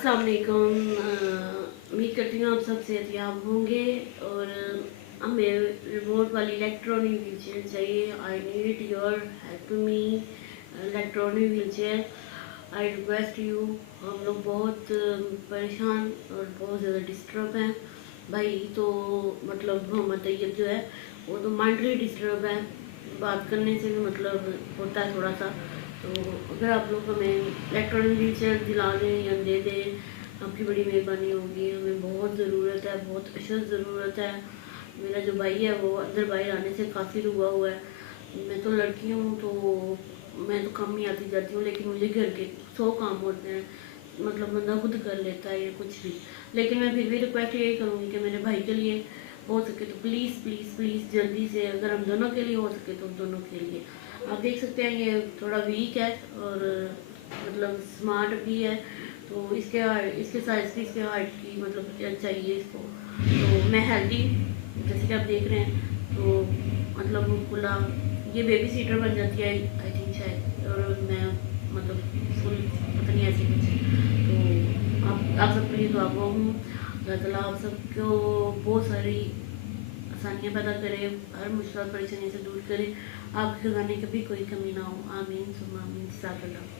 अस्सलाम वालेकुम। उम्मीद करती हूँ आप सब सेहतयाब होंगे। और हमें रिमोट वाली इलेक्ट्रॉनिक व्हील चेयर चाहिए। I need your help me electronic wheel chair. I request you. हम लोग बहुत परेशान और बहुत ज़्यादा डिस्टर्ब हैं भाई। तो मतलब मोहम्मद तैयब जो है वो तो मेंटली डिस्टर्ब है, बात करने से भी मतलब होता है थोड़ा सा। तो अगर आप लोग हमें इलेक्ट्रॉनिक व्हील चेयर दिला दें या दे दें, आपकी बड़ी मेहरबानी होगी। हमें बहुत ज़रूरत है, बहुत अशद ज़रूरत है। मेरा जो भाई है वो अंदर बाहर आने से काफ़ी रुआ हुआ है। मैं तो लड़की हूँ तो मैं तो कम ही आती जाती हूँ, लेकिन मुझे घर के 100 काम होते हैं। मतलब बंदा खुद कर लेता है या कुछ भी। लेकिन मैं फिर भी रिक्वेस्ट यही करूँगी कि मेरे भाई के लिए हो सके तो प्लीज़ प्लीज़ प्लीज़ जल्दी से, अगर हम दोनों के लिए हो सके तो दोनों के लिए। आप देख सकते हैं ये थोड़ा वीक है और मतलब स्मार्ट भी है। तो इसके साइज़ की, इसके हाइट की मतलब क्या चाहिए इसको। तो मैं हेल्दी, जैसे कि आप देख रहे हैं, तो मतलब खुला ये बेबी सीटर बन जाती है आई थिंक शायद। और मैं मतलब फुल पता नहीं ऐसे कुछ। तो आप सबके लिए दुआ गो हूँ। अल्लाह ताला आप सबको बहुत सारी आसानियाँ पैदा करे, हर मुश्किल परेशानी से दूर करे, आपके खजाने की भी कोई कमी ना हो। आमीन सुम्मा आमीन। जज़ाकल्लाह।